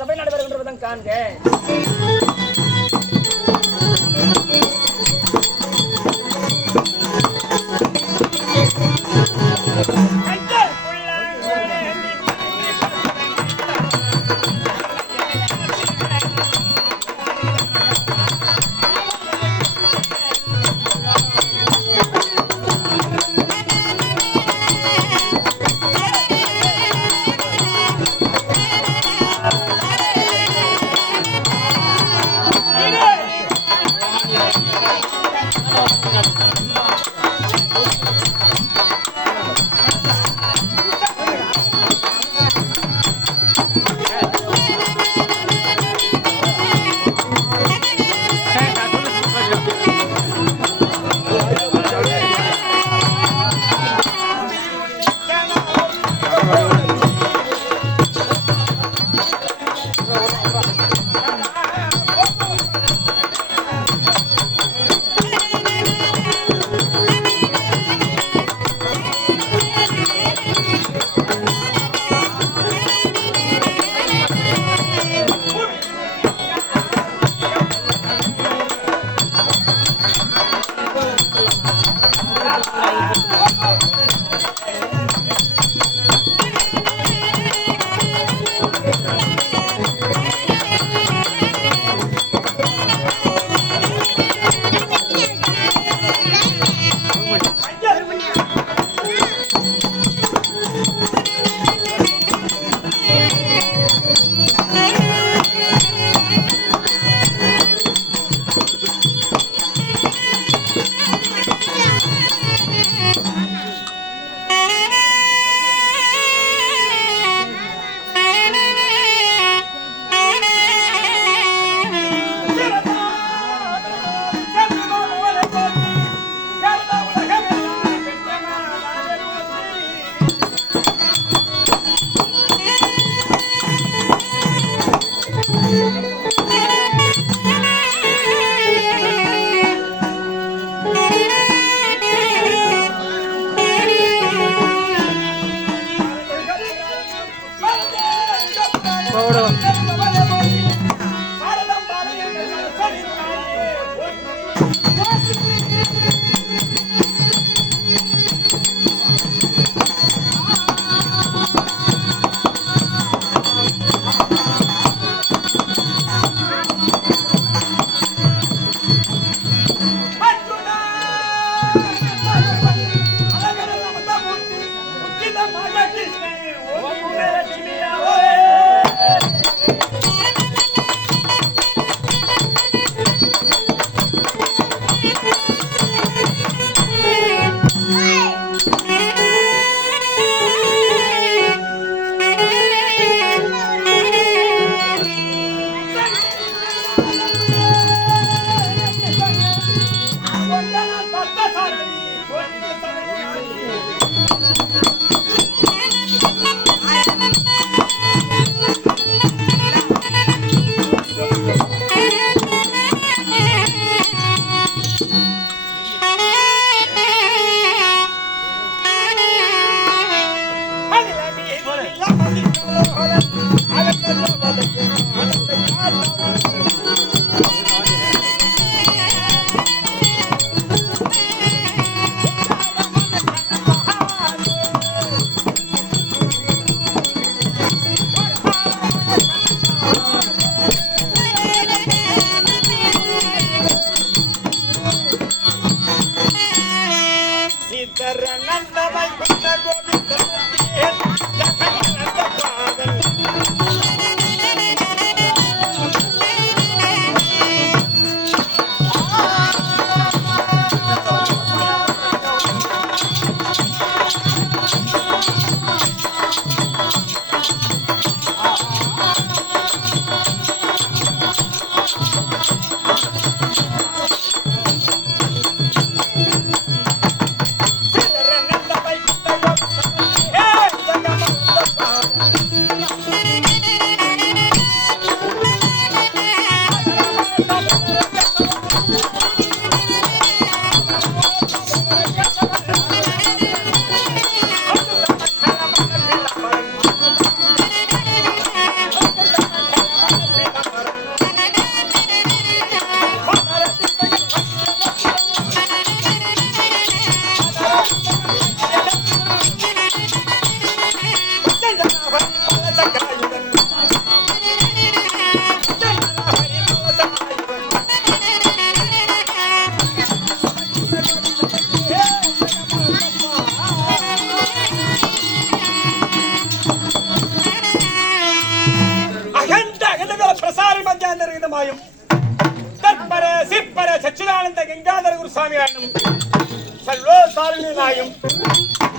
சபை நடைபெறுகின்றதும் காண்க.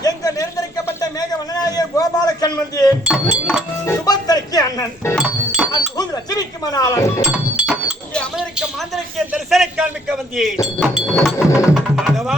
எங்க நிர்ணயிக்கப்பட்ட மேக வண்ணனாகிய கோபாலக்கண் வந்தியே சுபத்திரைக்கு அண்ணன் லட்சுமிக்கு மணாளன் இங்கே அமெரிக்க மாந்திரிக்க தரிசனை காண்பிக்க வந்தியே மாதவா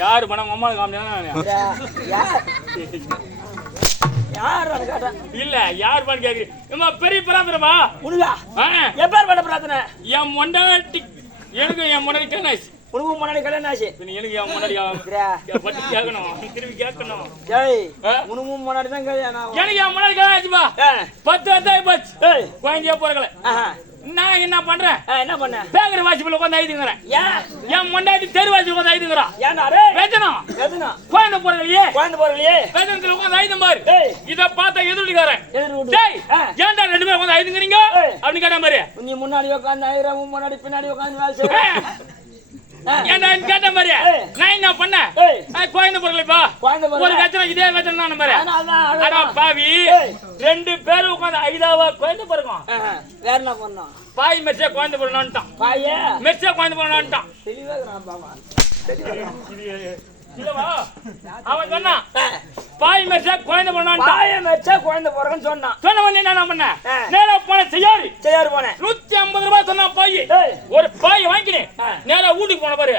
யாரு பணம் அம்மா இல்ல யார் பண்ண கேக்குறீங்க பெரிய பிரார்த்தனைமா எப்பேற்பட்ட பிரார்த்தனை என் மொண்டாட்டி எனக்கு என் முன்னாடி கல்யாணம் உனக்கு முன்னாடி கல்யாணம் ஆச்சு எனக்கு என் முன்னாடி பத்தி கேட்கணும் திரும்பி கேட்கணும் உனக்கு முன்னாடி தான் கல்யாணம் எனக்கு என் முன்னாடி கல்யாணம் ஆச்சுப்பா 10 வருஷம் போச்சு குழந்தைய போறக்கல நான் என்ன பண்றேன் என்ன பண்ண பேங்கர வாசிப்புல உட்காந்து ஐதுங்கிறேன் என் முன்னாடி தெரு வாசி உட்காந்து ஐதுங்கிறான் வேதனம் குழந்தை போறலையே வேதனத்துல உட்காந்து ஐந்து பாரு இத பார்த்தா எதிர்காரன் ஏன்டா 2 பேரும் உட்காந்து ஐதுங்கிறீங்க அப்படின்னு கேட்ட மாதிரி நீ முன்னாடி உட்காந்து ஐதுற முன்னாடி பின்னாடி உட்காந்து வேலை செய்ய கேட்ட மாதிரி நான் என்ன பண்ணேன் குழந்தை பொருளைப்பா ஒரு கச்சனம் இதே கச்சனம் தான் பாவி 2 பேரும் உட்காந்து 5ஆவா குழந்தை பிறக்கும் வேற என்ன பண்ணோம் பாய் மெர்ச்சா குழந்தை பிறனான்ட்டான் பாயே மெர்ச்சா குழந்தை பிறனான்ட்டான் அவன் சொன்னான் பாய் மெர்ச்சா குழந்தை பிறனான்ட்டான் பாயை மெர்ச்சா குழந்தை பிறக்குன்னு சொன்னான் சொன்ன உடனே என்ன பண்ண நேரா போன செய்யாரு போனேன் 150 ரூபாய் சொன்னா பாய் ஒரு பாய் வாங்கினேன் நேரா வீட்டுக்கு போன பாரு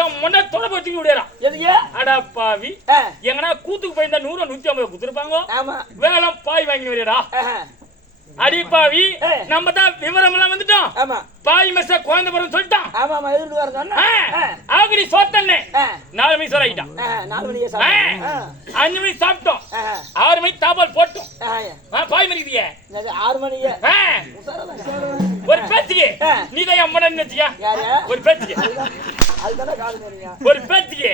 என் முன்ன தொலை வச்சுக்க விடுறான் எதுக்கு அடா பாவி எங்கன்னா கூத்துக்கு போயிருந்தா 100 150 குடுத்துருப்பாங்க வேலை பாய் வாங்கி வரையடா அடி பாவி நம்ம தான் விவரம் எல்லாம் வந்துட்டோம் பாய் மெர்ச்சா குழந்தை பிறகு சொல்லிட்டான் எதிர்த்து வர சொன்னா ஆகடி சோத்தண்ணே 4 மணி சொல்லிட்டான் 4 மணிக்கு சாப்பிட்டோம் 5 மணிக்கு சாப்பிட்டோம் 6 மணிக்கு தாபால் போட்டோம் பாய் மணிக்குதியே 6 மணிக்கு ஒரு பேச்சுக்கு நீதான் என் மடன் வச்சுக்க ஒரு பேச்சுக்கு ஒரு பேச்சுக்கு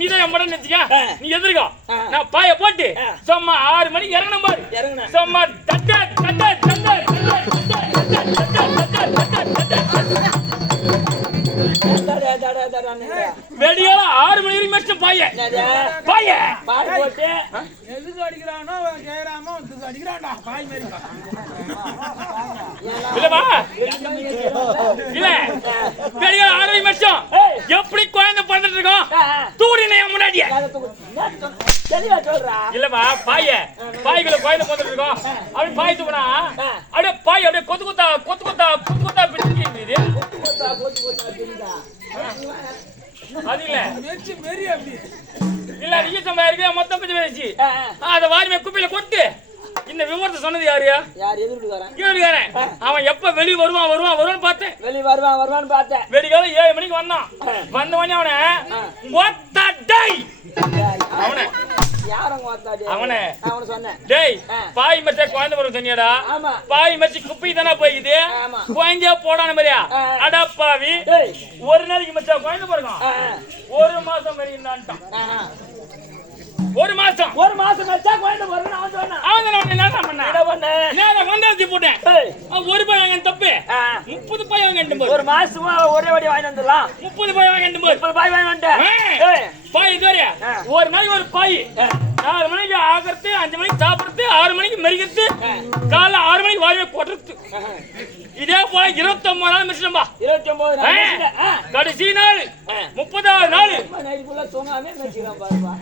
நீதான் என் மடன் வச்சுக்க நீ எதிர்க்கோ நான் பாய போட்டு சும்மா 6 மணிக்கு இறங்கணும் பாரு சும்மா தட்ட தட்ட தட்ட என்னன்னு வெடியால 6 மணி வரைக்கும் மெச்ச பாய பாய பாய் போட்டு எதுக்கு அடிக்கிறானோ ஜெயராமோ இதுக்கு அடிக்கிறான்டா பாய் மாதிரி இல்லவா இல்ல வெடியால 6 மணி மெச்சம் எப்படி குழந்தை பிறந்துட்டு இருக்கோம் தூடினே முன்னாடியே தெளிவா சொல்றா இல்லவா பாய்களை குழந்தை பிறந்துட்டு இருக்கோம் அப்படி பாய் தூக்குனா அப்படியே பாய் அப்படியே கொத்து கொத்தா பிடிச்சிருக்குது அது இல்ல மெரிச்சு மெரி அப்படி இல்ல நீ சம்பாதிக்க மொத்தம் பிடிச்சு வச்சு அத வாரிமே குப்பையில கொட்டு இந்த விவரத்தை சொன்னது யாரு யார் எதிர்க்காரன் கேளுக்காரன் அவன் எப்ப வெளிய வருவான்னு பார்த்தேன் வெளிய வருவான்னு பார்த்தேன் வெடிகால 7 மணிக்கு வந்தான் வந்த உடனே அவனை ஒத்த டேய் அவனை யாரங்க வாத்தாடி அவனை சொன்னேன் டேய் பாய் மச்ச குழந்தை வரும் சொன்னியாடா ஆமா பாய் மச்சி குப்பை தானே போய்க்குது ஆமா குழந்தையா போடான மாதிரியா அடா பாவி ஒரு நாளைக்கு மச்சா குழந்தை பிறகும் 1 மாசம் வரை இருந்தான்ட்டான் 1 மாசம் வச்சா குழந்தை பிறகு அவன் சொன்னான் அவன் என்ன பண்ண என்ன பண்ண நேரா வந்தாச்சு போட்டேன் ஒரு பாய் வாங்க தப்பு 30 பாய் வாங்க ஒரு மாசமா ஒரே வாடி வாங்கி வந்துடலாம் 30 பாய் வாங்க 30 பாய் வாங்கி வந்துட்டேன் பாய் இதுவரையா ஒரு நாளைக்கு ஒரு பாய் 4 மணிக்கு ஆகிறது 5 மணிக்கு சாப்பிடுறது 6 மணிக்கு மெரிக்கிறது காலைல 6 மணிக்கு வாய்வை கொட்டுறது இதே போல 29 நாள் மிச்சம்பா 29 நாள் கடைசி நாள் 30வது நாள் நைட் ஃபுல்லா தூங்காம மெரிச்சிரான் பாருப்பா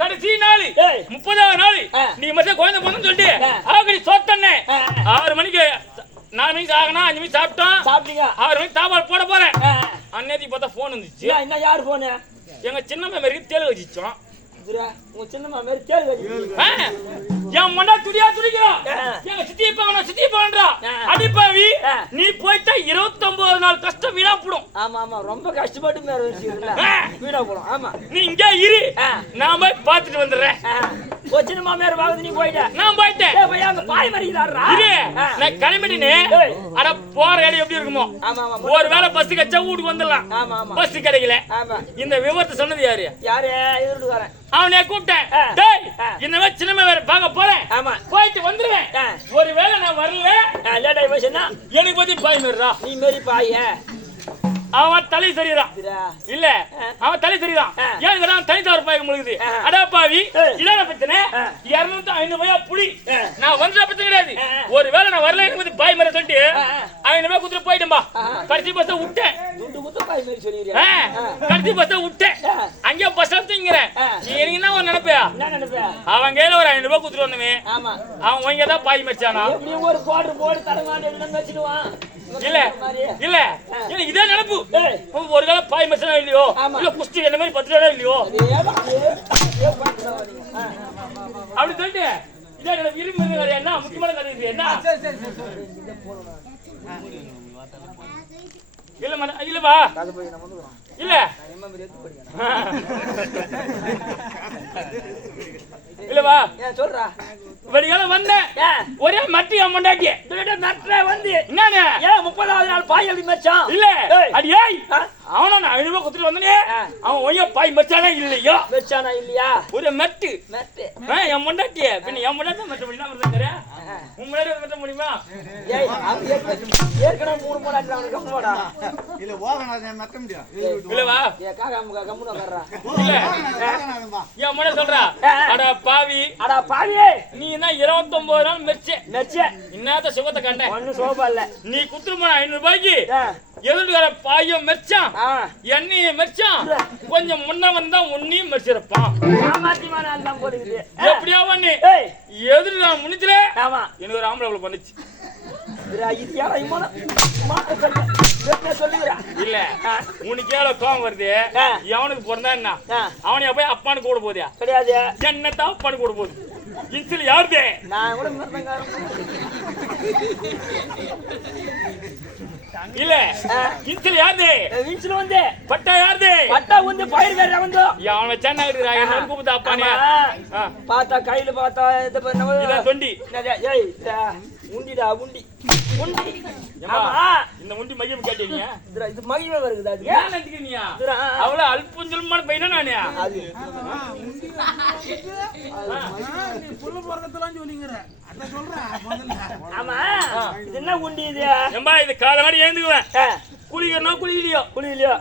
கடைசி நாள் 30வது நாள் நீ மட்டும் குழந்தை போன்னு சொல்லிட்டு ஆகடி சொத்தண்ணே 6 மணிக்கு 4 மணிக்கு ஆகணும் 5 மணிக்கு சாப்பிட்டீங்க 6 மணிக்கு தாபால் போட போறேன் அன்னைக்கு பார்த்தா போன் வந்துச்சு என்ன யார் போனு எங்க சின்ன மேமருக்கு தேல் வச்சிச்சோம் உங்க சின்னம்மா மாதிரி கேள்வி என் மண்ணா துடிக்கிறோம் எங்க சித்தி பண்றா அடிப்பாவி நீ போயிட்டா 29 நாள் கஷ்டம் வீணா போடும் ஆமா ஆமா ரொம்ப கஷ்டப்பட்டு வீணா போடும் ஆமா நீ இங்க இரு நான் போய் பாத்துட்டு வந்துடுறேன் சின்னம்மா மேல வாங்குது நீ போயிட்ட நான் போயிட்டேன் பாய் மறிக்கிறாரா இரு நான் கிளம்பிட்டேனே அட போற இடம் எப்படி இருக்குமோ ஆமா ஆமா ஒரு வேளை பஸ் கச்சா வீட்டுக்கு வந்துடலாம் ஆமா ஆமா பஸ் கிடைக்கல ஆமா இந்த விவரத்தை சொன்னது யாரு எதிர்க்காரன் அவனே கூப்பிட்டேன் டேய் இந்த மாதிரி சின்னம்மா வேற பார்க்க போறேன் ஆமா போயிட்டு வந்துருவேன் ஒருவேளை நான் வரல லேட் ஆகி போச்சுன்னா எனக்கு பத்தி பாய் மாரிடா நீ மாரி பாய அவன் தலை சரிதான் இல்ல அவன் தலை சரிதான் ஏன் தனி தவறு பாய்க்க முடியுது அடா பாவி இதான பிரச்சனை 200 500 ரூபாய் புடி நான் வந்து பிரச்சனை கிடையாது ஒருவேளை நான் வரல எனக்கு பாய் மாரி சொல்லிட்டு 500 ரூபாய் குடுத்து போயிட்டேன்பா கடைசி பஸ் விட்டேன் கடைசி பஸ் விட்டேன் அங்கே பஸ் தூங்கிறேன் நீ என்ன ஒரு நினைப்பியா அவன் கையில ஒரு 500 ரூபாய் குடுத்துட்டு வந்தவன் அவன் வாங்க தான் பாய் மச்சானா ஒரு குவார்டர் போடு தரமாட்டேன்னு வச்சிடுவான் இல்ல இல்ல இல்ல இதே நினைப்பு ஒரு கால பாய் மச்சானா இல்லையோ இல்ல குஸ்தி என்ன மாதிரி 10 ரூபாய் இல்லையோ அப்படி சொல்லிட்டு இதே நினைப்பு இரும்பு என்ன முக்கியமான கதை இது என்ன இல்ல இல்லவா இல்ல இல்லவா சொல்றா வெளியால வந்தேன் ஒரே மட்டி அம்மண்டாட்டி நட்ற வந்து என்னங்க 30வது நாள் பாய் அப்படி மச்சான் இல்ல அடி ஏய் அவன 500 ரூபாய் கொடுத்துட்டு வந்தனே அவன் ஒய்யா பாய் மச்சானே இல்லையா மச்சானா இல்லையா ஒரு மட்டு என் மண்டாட்டி பின்ன என் மண்டாட்டி மட்ட முடியுமா வரதங்கற உங்களே மட்ட முடியுமா ஏய் அவன் ஏற்கனவே 3 மண்டாட்டி அவனுக்கு கம்முடா இல்ல ஓகனா மட்ட முடியா இல்லவா ஏ காகா கம்முன வர்றா இல்ல என் மண்ட சொல்றா அட பாவி நீ என்ன 29 நாள் மெச்சே இன்னத்த சுகத்தை கண்டேன் ஒண்ணு சோபா இல்ல நீ குத்துருமா 500 ரூபாய்க்கு எதிர்கால பாயும் மெச்சான் எண்ணையும் மெச்சான் கொஞ்சம் முன்ன வந்தா உன்னையும் மெச்சிருப்பான் எப்படியா பண்ணி எதிர்கால முன்னிச்சுல எனக்கு ஒரு ஆம்பளை வந்துச்சு இல்ல உனக்கு எவ்வளவு கோவம் வருது எவனுக்கு பிறந்தா என்ன அவனை போய் அப்பான்னு கூட போதியா கிடையாது என்னத்தான் அப்பான்னு கூட போகுது இன்சில் யாருதே நான் கூட இல்ல இன்சில் யாருதே இன்சில் வந்து பட்டா யாருதே பட்டா வந்து பயிர் வேற வந்து அவனை சென்னாடுறா என்ன கூப்பிட்டு அப்பானே பார்த்தா கையில பார்த்தா இது தொண்டி ஏய் உண்டிடா உண்டி உண்டி. ஏம்மா, ஆமா இந்த முண்டி மையம் கேட்டீங்க இதுடா, இது மகிமை வருகுது அது. ஏன் நினைக்கிறீங்க இதுடா, அவ்வளவு அல்பஞ்சலமான பையனா நானே அது நீ புள்ள பொறக்கத்தெல்லாம் சொல்லிங்கிற அத சொல்றேன் முதல்ல. ஆமா இது என்ன உண்டி இது? ஏம்பா இது காலமாடி ஏந்துக்குவேன் ஆ, குளிக்கிறனோ குளிக்கலையோ குளியலையோ?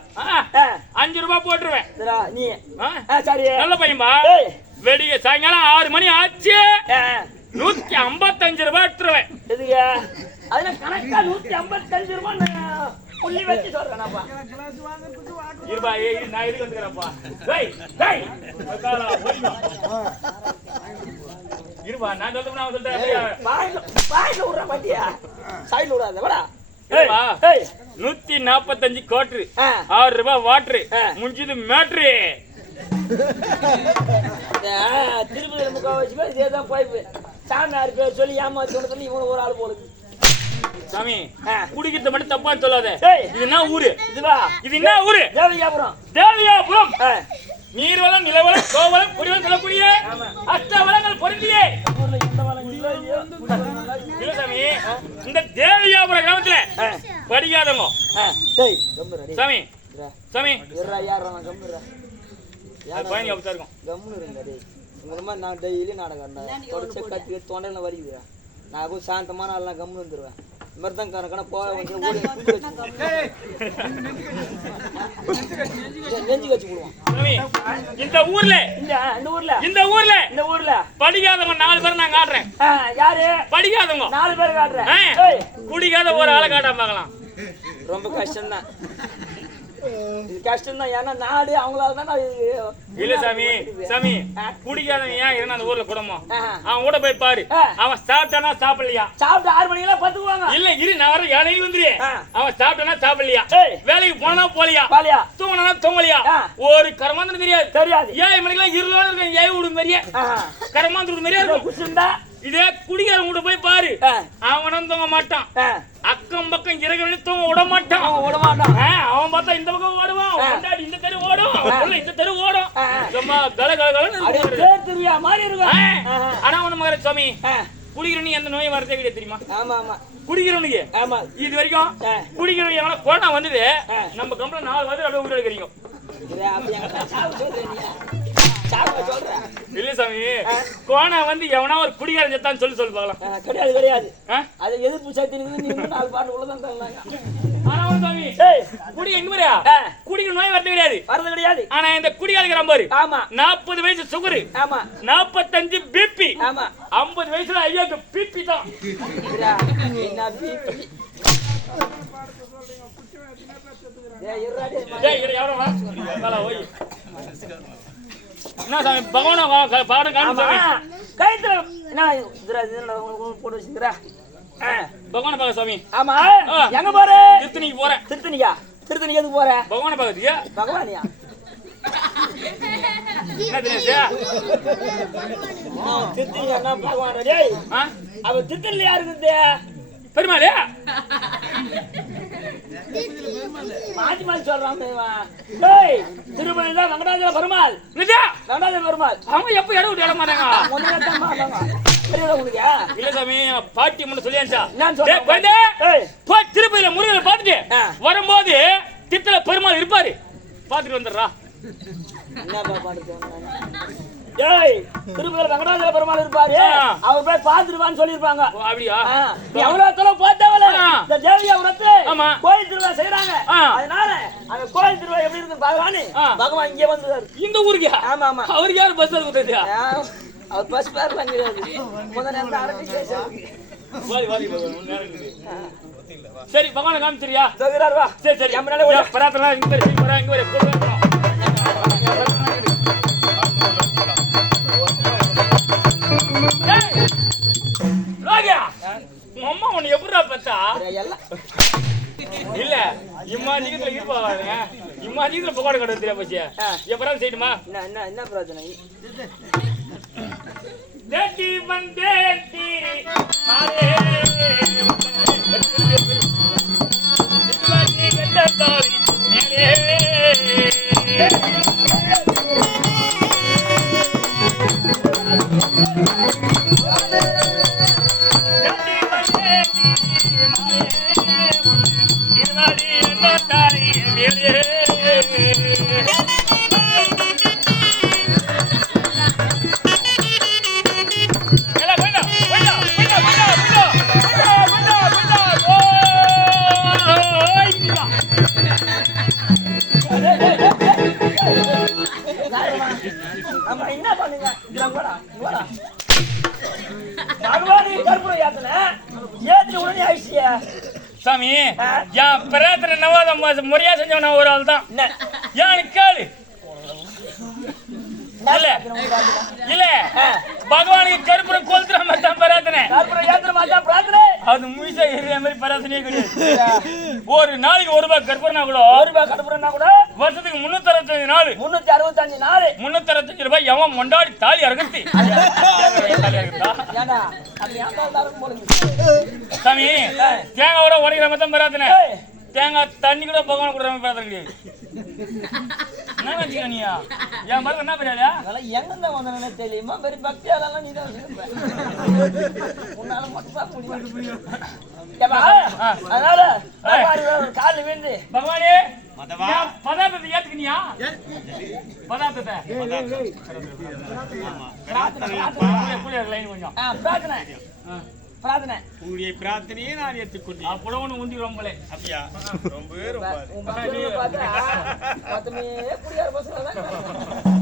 5 ரூபாய் போட்டுருவேன் இதுடா நீ ஆ? சரி. நல்ல பையன்பா ஏய், வெடிய சாயங்காலம் 6 மணி ஆச்சு ஆ, 155 ரூபாய் எடுத்துருவேன் எதுக்கு? அதுல கணக்கா 155 ரூபாய் நான் புள்ளி வச்சு சொல்றேனாப்பா. கிளாஸ் வாங்குறதுக்கு வாட்டர் இருபா நான் இதுக்கு வந்துக்கிறேன்ப்பா டேய் டேய் அக்காலா ஓடிவா இருபா நான் சொல்றேன் வாயில விடுற மாட்டியா? சைடுல விடாத வாடா. இருபா ஏய் 145 கோட்ரு ஆ, 6 ரூபாய் வாட்டரு ஆ. முடிஞ்சது மேட்ரு திருப்பதி முக்காவாசி பேர் இதேதான் போய்ப்பு. சாமியார் பேர் சொல்லி ஏமாத்தி சொன்னதுல இவனு ஒரு ஆள் போடுது. சாமி ஆ. குடிக்கிறது மட்டும் தப்பா சொல்லாத ஏய். இது என்ன ஊரு இதுவா இது என்ன ஊரு தேவகியாபுரம். தேவியாபுரம் ஆ, நீர்வளம் நிலவளம் கோவளம் குடிவளம் சொல்லக்கூடிய அஷ்டவளங்கள் பொருந்தியே ஊர்ல இந்த வளம் இல்லையோ? இல்ல சாமி இந்த தேவியாபுரம் கிராமத்துல ஆ, படிக்காதவங்க ஆ, டேய் கம்முடா டேய். சாமி இருடா, சாமி இருடா, யாரா நான் கம்முடா. அது பையன் அப்படி இருக்கும் கம்முன்னு இருங்க டேய். உங்க மாதிரி நான் டெய்லி நாடகம் தொடச்ச கத்தி தொண்டையில வலிக்குதுடா. நான் போய் சாந்தமான ஆள்லாம் கம்முன்னு வந்துருவேன். மருதம் கணக்கான போக வந்து ஓடி நெஞ்சு வச்சு போடுவான். சாமி இந்த ஊர்ல இந்த ஊர்ல இந்த ஊர்ல இந்த ஊர்ல படிக்காதவங்க 4 பேர் நான் காட்டுறேன் யாரு? படிக்காதவங்க 4 பேர் காட்டுறேன். ஆ. ஏய், குடிக்காத ஒரு ஆளை காட்டாம பார்க்கலாம் ரொம்ப கஷ்டம்தான். இது கஷ்டம்தான். ஏன்னா நாடு அவங்களால தான் நான் இல்ல சாமி சாமி குடிக்காதவன் ஏன் இருந்தா அந்த ஊர்ல குடும்பம் ஆஹா. அவன் கூட போய் பாரு ஆ. அவன் சாப்பிட்டானா சாப்பிடலையா சாப்பிட்டு 6 மணிக்கெல்லாம் பத்துக்குவாங்க. இல்ல இரு நான் வர இடையில வந்துரு ஆ. அவன் சாப்பிட்டானா சாப்பிடலையா ஏய். வேலைக்கு போனா போலியா பாலியா தூங்கினா தூங்கலையா ஆ. ஒரு கரமாந்திரம் தெரியாது தெரியாது. 7 மணிக்கெல்லாம் இருளோட இருக்க ஏய் விடும் மாதிரியே கரமாந்திரம் மாதிரியே இருக்கும் குசுண்டா. இதே குடிக்காரன் கூட போய் பாரு ஆ, அவனும் தூங்க மாட்டான் ஆ, அக்கம் பக்கம் இறங்கி தூங்க விட மாட்டான் அவன் விட மாட்டான். அவன் பார்த்தா இந்த பக்கம் ஓடுவான் கொண்டாடி இந்த தெரு ஓடும் உள்ள இந்த தெரு ஓடும் சும்மா கல கல கலன்னு அப்படியே இருக்கும். தேர் திருவிழா மாதிரி இருக்கும். ஆஹா. ஆனா ஒண்ணு மகர சாமி ஆ, குடிக்கிறவனு எந்த நோயும் வரதே கிடையாது தெரியுமா ஆமா ஆமா குடிக்கிறவனுக்கு ஆமா. இது வரைக்கும் ஆ. குடிக்கிறவங்க எவனா கொரோனா வந்தது ஆ. நம்ம கம்பெனி 4 வருஷம் அப்படியே விட்டு எடுக்கிறீங்க இது அப்படி எங்க சாவு சொல்றேன் நீ. சாவு சொல்றேன். இல்ல சாமி கொரோனா வந்து எவனா ஒரு குடிகாரன் செத்தான்னு சொல்லி பார்க்கலாம் கிடையாது கிடையாது. ஆ? அது எதிர்ப்பு சக்தி இருக்குது. நீ இன்னும் 4 பாட்டு உள்ளதான் தரலாங்க. ஆனா ஒண்ணு சாமி ஏய், குடி எங்க மாதிரியா ஆ, குடிக்கிற நோய் வரது கிடையாது வரது கிடையாது. ஆனா இந்த குடிகாரங்கிறான் பாரு ஆமா 40 வயசு சுகரு ஆமா 45 பிபி ஆமா. 50 வயசுல ஐயாக்கு பிபி தான் இதுடா, என்ன பிபி? ஏய், இருடா டேய், டேய் இங்க யாரோ வா காலா ஓய் என்ன சாமி பகவான பாடம் ஆமா. காமி கைத்துல என்ன இதுடா, இதுடா, உனக்கு போட்டு வச்சுக்கிறா. பகவான பாக்க சாமி ஆமா. ஆ. எங்க போற? திருத்தணிக்கு போறேன் திருத்தணியா? திருத்தணிக்கு எதுக்கு போற? பகவான பாக்கறியா பகவானியா? என்ன தெரியுது திருத்தணி என்ன பகவான்? டேய், அவ திருத்தணில யாரு இருக்குது? பெருமாளே மாத்தி மாத்தி சொல்றான் இவன். டேய், திருமலையில வெங்கடாஜல பெருமாள். நிஜா வெங்கடாஜல பெருமாள். அவங்க எப்ப இடம் விட்டு இடம் மாட்டாங்க முதல்ல தான் பாப்பாங்க. தெரியுதா உனக்கு? இல்ல சாமி பாட்டி முன்ன சொல்லியாச்சா என்னன்னு சொல்ற? டேய் குழந்தை ஏய், போய் திருப்பதியில முருகனை பார்த்துட்டு ஆ. வரும்போது தித்துல பெருமாள் இருப்பாரு பாத்துட்டு வந்துடுறா என்னப்பா பாடுறது? ஏய், திருப்பதியில வெங்கடாஜல பெருமாள் இருப்பாரு. ஆ. அவர் போய் பாத்துருவான்னு சொல்லிருப்பாங்க. ஓ, அப்படியா நீ எவ்வளவு தொலைவு பார்த்தவள? ஆ. இந்த தேவியாபுரத்துல ஆமா. கோயில் திருவிழா செய்யறாங்க. ஆ. அதனால அந்த கோயில் திருவிழா எப்படி இருக்கு பகவானு ஆ. பகவான் இங்கே வந்தாரு. இந்த ஊருக்கு ஆமா ஆமா. அவருக்கு யாரு பஸ் கொடுத்தா அவர் பஸ் பேர்லாம் கிடையாது. முதல்ல நேரத்தை அரட்டி பேசுறாரு. வாரி வாரி நேரம் இருக்குது. சரி பகவானை காமிச்சிரியா சொல்கிறார் வா. சரி சரி என் முன்னாடி ஓடு. பராத்தலாம் இங்க பேர் இங்க பேர் கூட ராகியா உங்க அம்மா உன்னை எப்படிடா பார்த்தா எல்லாம் இல்ல இம்மா நீங்கத்துல இருப்பாங்க இம்மா நீங்கத்துல பகவான கடை தெரியா போச்சு எப்பறம் செய்யணுமா என்ன என்ன என்ன பிரச்சனை? தேடி வந்தேடி மாரே சிவாஜி கண்டதாரி மேலே தேடி வந்தேடி நம்ம என்ன பண்ணுங்க இதெல்லாம் கூட வாடா பகவானி கற்பூரம் ஏத்தன ஏத்தி உடனே ஆயிடுச்சியா சாமி என் பிரார்த்தனை நவாத முறையா செஞ்சவன ஒரு ஆள் தான் ஏன் கேளு இல்ல இல்ல பகவானுக்கு கற்பூரம் கொளுத்துற மாதிரி தான் பிரார்த்தனை கற்பூரம் ஏத்துற மாதிரி தான் பிரார்த்தனை அது முழுசா எரியா மாதிரி பிரார்த்தனையே கிடையாது ஒரு நாளைக்கு ₹1 கற்பூரம்னா கூட ₹1 கற்பூரம்னா கூட வருஷத்துக்கு 365 நாள் 365 நாள் ₹365 எவன் மொண்டாடி தாலி அறுக்கத்தி ஏண்டா அது ஏன்டா தரம் போடுங்க சாமி தேங்காய் கூட உடைக்கிற மாதிரி தான் பிரார்த்தனை தேங்காய் தண்ணி கூட பகவான் கொடுக்குற மாதிரி பிரார்த்தனை கிடையாது என்ன வச்சுக்க நீயா என் மருந்து என்ன பெரியாளா அதெல்லாம் எங்க வந்தனே தெரியுமா பெரிய பக்தியாலாம் நீ தான் உன்னால மட்டும் தான் முடியும் அதனால காலில் விழுந்து பகவானே பதார்த்தத்தை ஏத்துக்கினியா பதார்த்தத்தை லைன் கொஞ்சம் பிரார்த்தனை பிரார்த்தனை உங்களுடைய பிரார்த்தனையே நான் ஏற்றுக்கொண்டேன் அப்போ ஒன்று உந்தி ரொம்பலே அப்படியா ரொம்ப பார்த்தா 10 குடியார பசங்க